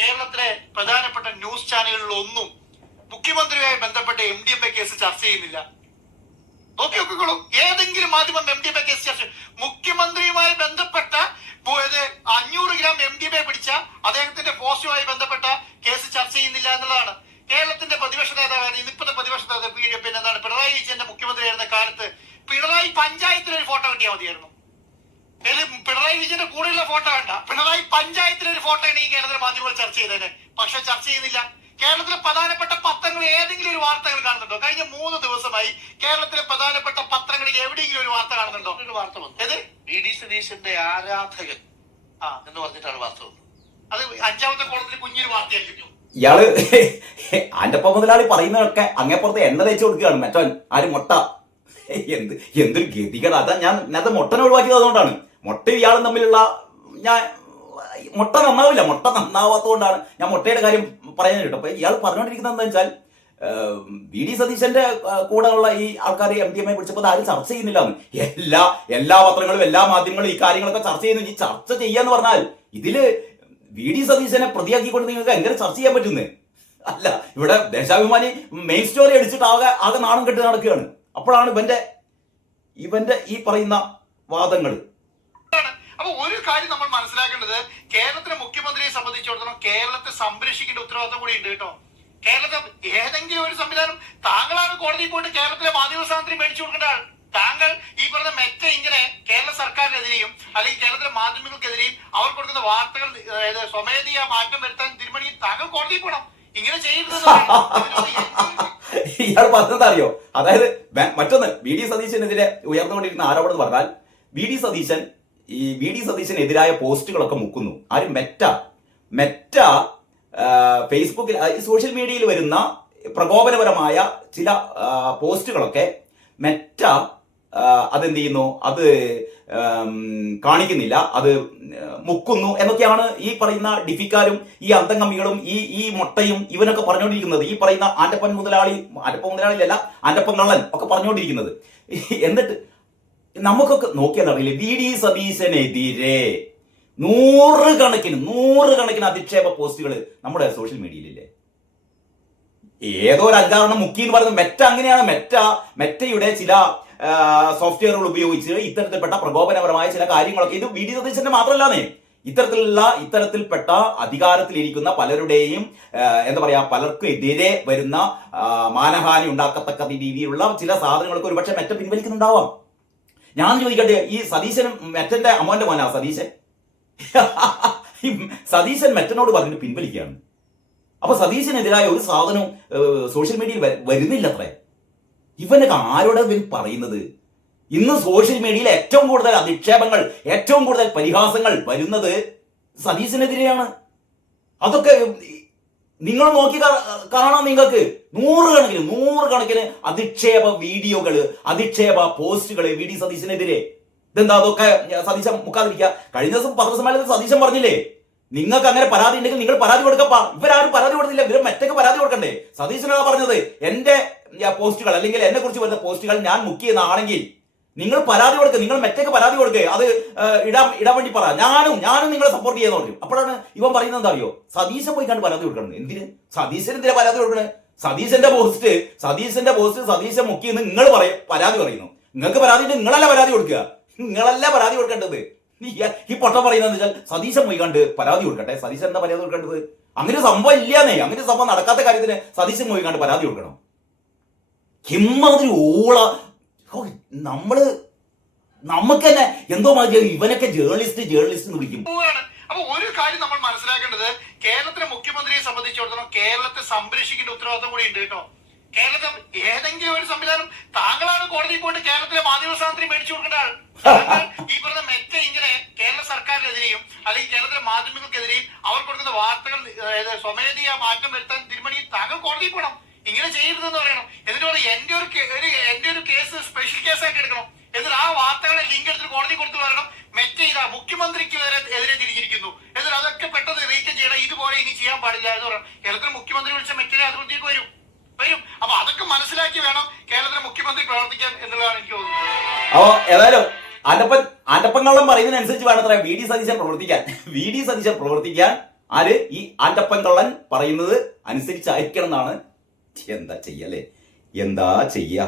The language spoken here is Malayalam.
കേരളത്തിലെ പ്രധാനപ്പെട്ട ന്യൂസ് ചാനലുകളിലൊന്നും മുഖ്യമന്ത്രിയുമായി ബന്ധപ്പെട്ട MDMA കേസ് ചർച്ച ചെയ്യുന്നില്ല. നോക്കി നോക്കിക്കോളൂ, ഏതെങ്കിലും മാധ്യമം MDMA കേസ് ചർച്ച മുഖ്യമന്ത്രിയുമായി ബന്ധപ്പെട്ട 500 ഗ്രാം MDMA പിടിച്ച അദ്ദേഹത്തിന്റെ പോസ്റ്റുമായി ബന്ധപ്പെട്ട കേസ് ചർച്ച ചെയ്യുന്നില്ല എന്നുള്ളതാണ്. കേരളത്തിന്റെ പ്രതിപക്ഷ നേതാവായിരുന്നു, ഇന്നിപ്പത്തെ പ്രതിപക്ഷ നേതാവ് പിണറായി വിജയന്റെ മുഖ്യമന്ത്രിയായിരുന്ന കാലത്ത് പിണറായി പഞ്ചായത്തിൽ ഒരു ഫോട്ടോ കിട്ടിയാൽ മതിയായിരുന്നു. പിണറായി വിജയന്റെ കൂടെയുള്ള ഫോട്ടോ വേണ്ട, പിണറായി പഞ്ചായത്തിലെ ഒരു ഫോട്ടോ ആണ് ഈ കേരളത്തിലെ മാധ്യമങ്ങൾ ചർച്ച ചെയ്തത്. പക്ഷെ ചർച്ച ചെയ്യുന്നില്ല. കേരളത്തിലെ പ്രധാനപ്പെട്ട പത്രങ്ങളിൽ ഏതെങ്കിലും ഒരു വാർത്തകൾ കാണുന്നുണ്ടോ? കഴിഞ്ഞ 3 ദിവസമായി കേരളത്തിലെ പ്രധാനപ്പെട്ട പത്രങ്ങളിൽ എവിടെയെങ്കിലും ഒരു വാർത്ത കാണുന്നുണ്ടോ? ഒരു വാർത്ത വന്നു, VD സതീശന്റെ ആരാധകൻ എന്ന് പറഞ്ഞിട്ടാണ് വാർത്ത വന്നത്. അത് 5ാമത്തെ കോളത്തിൽ കുഞ്ഞൊരു വാർത്തയായിരിക്കും. ഇയാള് ആന്റപ്പ മുതലാളി പറയുന്നതൊക്കെ അങ്ങേപ്പുറത്ത് എണ്ണ തേച്ച് കൊടുക്കുകയാണ്. മറ്റവൻ ആരും മുട്ട എന്തൊരു ഗതികേട്. അതാ ഞാൻ നേരത്തെ മുട്ടനെ ഒഴിവാക്കിയത് അതുകൊണ്ടാണ്. മുട്ടയും ഇയാളും തമ്മിലുള്ള മുട്ട നന്നാവില്ല. മുട്ട നന്നാവാത്തതുകൊണ്ടാണ് ഞാൻ മുട്ടയുടെ കാര്യം പറയാൻ കേട്ടോ. അപ്പൊ ഇയാൾ പറഞ്ഞുകൊണ്ടിരിക്കുന്നത് എന്താ വെച്ചാൽ VD സതീശന്റെ കൂടെ ഉള്ള ഈ ആൾക്കാർ MDMA പിടിച്ചപ്പോൾ ആരും ചർച്ച ചെയ്യുന്നില്ല. എല്ലാ പത്രങ്ങളും എല്ലാ മാധ്യമങ്ങളും ഈ കാര്യങ്ങളൊക്കെ ചർച്ച ചെയ്യുന്നു. ഈ ചർച്ച ചെയ്യാന്ന് പറഞ്ഞാൽ ഇതില് VD സതീശനെ പ്രതിയാക്കിക്കൊണ്ട് നിങ്ങൾക്ക് എങ്ങനെ ചർച്ച ചെയ്യാൻ പറ്റുന്നേ? അല്ല, ഇവിടെ ദേശാഭിമാനി മെയിൻ സ്റ്റോറി അടിച്ചിട്ട് ആകെ നാണം കെട്ട് നടക്കുകയാണ്. അപ്പോഴാണ് ഇവന്റെ ഈ പറയുന്ന വാദങ്ങൾ. അപ്പൊ ഒരു കാര്യം നമ്മൾ മനസ്സിലാക്കേണ്ടത്, കേരളത്തിലെ മുഖ്യമന്ത്രിയെ സംബന്ധിച്ചിടത്തോളം കേരളത്തെ സംരക്ഷിക്കേണ്ട ഉത്തരവാദിത്തം കൂടി ഉണ്ട് കേട്ടോ. കേരളത്തെ ഏതെങ്കിലും ഒരു സംവിധാനം, താങ്കളാണ് കോടതിയിൽ പോയിട്ട് കേരളത്തിലെ മാധ്യമ സ്വാതന്ത്ര്യം മേടിച്ചു കൊടുക്കേണ്ട ആൾ. താങ്കൾ ഈ പറഞ്ഞ മെറ്റ ഇങ്ങനെ കേരള സർക്കാരിനെതിരെയും അല്ലെങ്കിൽ കേരളത്തിലെ മാധ്യമങ്ങൾക്കെതിരെയും അവർ കൊടുക്കുന്ന വാർത്തകൾ സ്വമേധയാ മാറ്റം വരുത്താൻ തീരുമാനിക്കും. താങ്കൾ കോടതിയിൽ പോകണം. ഇങ്ങനെ ചെയ്യരുത്. ഇയാൾ പറഞ്ഞത് അറിയോ? അതായത് മറ്റൊന്ന്, VD സതീശനെതിരെ ഉയർന്നുകൊണ്ടിരിക്കുന്ന ആരോപണം എന്ന് പറഞ്ഞാൽ VD സതീശനെതിരായ പോസ്റ്റുകളൊക്കെ മുക്കുന്നു. ആരും മെറ്റ ഫേസ്ബുക്കിൽ സോഷ്യൽ മീഡിയയിൽ വരുന്ന പ്രകോപനപരമായ ചില പോസ്റ്റുകളൊക്കെ മെറ്റ അതെന്ത് ചെയ്യുന്നു, അത് കാണിക്കുന്നില്ല, അത് മുക്കുന്നു എന്നൊക്കെയാണ് ഈ പറയുന്ന ഡിഫിക്കാരും ഈ അന്തംഗമ്മികളും ഈ മുട്ടയും ഇവനൊക്കെ പറഞ്ഞുകൊണ്ടിരിക്കുന്നത്. ഈ പറയുന്ന ആന്റപ്പൻ മുതലാളിയല്ല, ആന്റപ്പൻ കള്ളൻ ഒക്കെ പറഞ്ഞുകൊണ്ടിരിക്കുന്നത്. എന്നിട്ട് നമുക്കൊക്കെ നോക്കിയാൽ അറിയില്ലേ, VD സതീശനെതിരെ നൂറുകണക്കിന് അധിക്ഷേപ പോസ്റ്റുകൾ നമ്മുടെ സോഷ്യൽ മീഡിയയിലില്ലേ. ഏതോ ഒരു 5-6 മുക്കി എന്ന് പറയുന്നത് മെറ്റ അങ്ങനെയാണ്. മെറ്റയുടെ ചില സോഫ്റ്റ്വെയറുകൾ ഉപയോഗിച്ച് ഇത്തരത്തിൽപ്പെട്ട പ്രകോപനപരമായ ചില കാര്യങ്ങളൊക്കെ, ഇത് VD സതീശന്റെ മാത്രമല്ലാന്നേ, ഇത്തരത്തിൽപ്പെട്ട അധികാരത്തിലിരിക്കുന്ന പലരുടെയും എന്താ പറയാ, പലർക്കും എതിരെ വരുന്ന മാനഹാനി ഉണ്ടാക്കത്തക്ക രീതിയിലുള്ള ചില സാധനങ്ങളൊക്കെ ഒരുപക്ഷെ മെറ്റ പിൻവലിക്കുന്നുണ്ടാവാം. ഞാൻ ചോദിക്കട്ടെ, ഈ സതീശനും മെറ്റന്റെ അമ്മോന്റെ മോനാ സതീശൻ മെറ്റനോട് പറഞ്ഞിട്ട് പിൻവലിക്കുകയാണ്. അപ്പൊ സതീശനെതിരായ ഒരു സാധനവും സോഷ്യൽ മീഡിയയിൽ വരുന്നില്ല അത്രേ. ഇവനൊക്കെ ആരോടെ പറയുന്നത്? ഇന്ന് സോഷ്യൽ മീഡിയയിൽ ഏറ്റവും കൂടുതൽ അധിക്ഷേപങ്ങൾ, ഏറ്റവും കൂടുതൽ പരിഹാസങ്ങൾ വരുന്നത് സതീശനെതിരെയാണ്. അതൊക്കെ നിങ്ങൾ നോക്കി കാണാം. നിങ്ങൾക്ക് നൂറുകണക്കിന് അധിക്ഷേപ വീഡിയോകള്, അധിക്ഷേപ പോസ്റ്റുകള് VD സതീശനെതിരെ. ഇതെന്താ അതൊക്കെ സതീശൻ മുക്കാതിരിക്കുക? കഴിഞ്ഞ ദിവസം പത്രസമ്മേളനത്തിൽ സതീശൻ പറഞ്ഞില്ലേ, നിങ്ങൾക്ക് അങ്ങനെ പരാതി ഉണ്ടെങ്കിൽ നിങ്ങൾ പരാതി കൊടുക്കപ്പാ. ഇവരാരും പരാതി കൊടുത്തില്ല, ഇവരും മെറ്റയ്ക്ക് പരാതി കൊടുക്കണ്ടേ? സതീശനാണ് പറഞ്ഞത്, എന്റെ പോസ്റ്റുകൾ അല്ലെങ്കിൽ എന്നെ കുറിച്ച് വരുന്ന പോസ്റ്റുകൾ ഞാൻ മുക്കിയെന്നാണെങ്കിൽ നിങ്ങൾ പരാതി കൊടുക്കുക, നിങ്ങൾ മെറ്റയ്ക്ക് പരാതി കൊടുക്കുക, അത് ഇടാൻ വേണ്ടി പറ, ഞാനും നിങ്ങളെ സപ്പോർട്ട് ചെയ്യാന്ന് പറഞ്ഞു. അപ്പോഴാണ് ഇവൻ പറയുന്നത് എന്താ അറിയോ, സതീശൻ പോയി കണ്ട് പരാതി കൊടുക്കണം. എന്തിന് സതീശനെതിരെ പരാതി കൊടുക്കണേ? സതീശന്റെ പോസ്റ്റ് സതീശൻ മുക്കിയെന്ന് നിങ്ങൾ പരാതി പറയുന്നു. നിങ്ങൾക്ക് പരാതി ഉണ്ട്, നിങ്ങളല്ല പരാതി കൊടുക്കേണ്ടത്. ഈ പൊട്ട പറയുന്നത് വെച്ചാൽ സതീശൻ പോയി കണ്ട് പരാതി കൊടുക്കട്ടെ. സതീശൻ എന്താ പരാതി കൊടുക്കേണ്ടത്? അങ്ങനെ ഒരു സംഭവം ഇല്ലാന്നേ. അങ്ങനെ സംഭവം നടക്കാത്ത കാര്യത്തിന് സതീശൻ പോയി കണ്ട് പരാതി കൊടുക്കണം. ഇമ്മാതിരി നമുക്ക് തന്നെ എന്തോ മാതിരി ഇവനൊക്കെ ജേർണലിസ്റ്റ് എന്ന് വിളിക്കും. അപ്പൊ ഒരു കാര്യം നമ്മൾ മനസ്സിലാക്കേണ്ടത്, കേരളത്തിലെ മുഖ്യമന്ത്രിയെ സംബന്ധിച്ചിടത്തോളം കേരളത്തെ സംരക്ഷിക്കേണ്ട ഉത്തരവാദിത്തം കൂടി ഉണ്ട് കേട്ടോ. കേരളത്തിൽ ഏതെങ്കിലും ഒരു സംവിധാനം, താങ്കളാണ് കോടതിയിൽ പോയിട്ട് കേരളത്തിലെ മാധ്യമ സ്വാതന്ത്ര്യം മേടിച്ചു കൊടുക്കേണ്ട ആൾ. ഈ പറഞ്ഞ മെറ്റ ഇങ്ങനെ കേരള സർക്കാരിനെതിരെയും അല്ലെങ്കിൽ കേരളത്തിലെ മാധ്യമങ്ങൾക്കെതിരെയും അവർ കൊടുക്കുന്ന വാർത്തകൾ സ്വമേധയാ മാറ്റം വരുത്താൻ തീരുമാനിക്കും. താങ്കൾ കോടതിയിൽ പോകണം. ഇങ്ങനെ ചെയ്യരുതെന്ന് പറയണം. എന്നിട്ട് പറയും എന്റെ ഒരു കേസ് സ്പെഷ്യൽ കേസായിട്ട് എടുക്കണം. എന്നിട്ട് ആ വാർത്തകളെ ലിങ്ക് എടുത്തിട്ട് കോടതി കൊടുത്തു പറയണം, മെറ്റ ഇതാ മുഖ്യമന്ത്രിക്ക് എതിരെ തിരിച്ചിരിക്കുന്നു, എന്നിട്ട് അതൊക്കെ പെട്ടെന്ന് റീറ്റ് ചെയ്യണം, ഇതുപോലെ ഇനി ചെയ്യാൻ പാടില്ല എന്ന് പറയണം. കേരളത്തിൽ മുഖ്യമന്ത്രി വിളിച്ച മെറ്റിനെ അതിർത്തിക്ക് വരും. അപ്പൊ അതൊക്കെ മനസ്സിലാക്കി വേണം കേരളത്തിലെ മുഖ്യമന്ത്രി പ്രവർത്തിക്കാൻ എന്നുള്ളതാണ് എനിക്ക് തോന്നുന്നത്. അപ്പൊ ഏതായാലും ആന്റപ്പൻ കള്ളം പറയുന്നതിനനുസരിച്ച് വേണം അത്ര VD സതീശൻ പ്രവർത്തിക്കാൻ. ആര്? ഈ ആൻ്റപ്പൻ കള്ളൻ പറയുന്നത് അനുസരിച്ചായിരിക്കണം എന്നാണ്. എന്താ ചെയ്യല്ലേ, എന്താ ചെയ്യാ?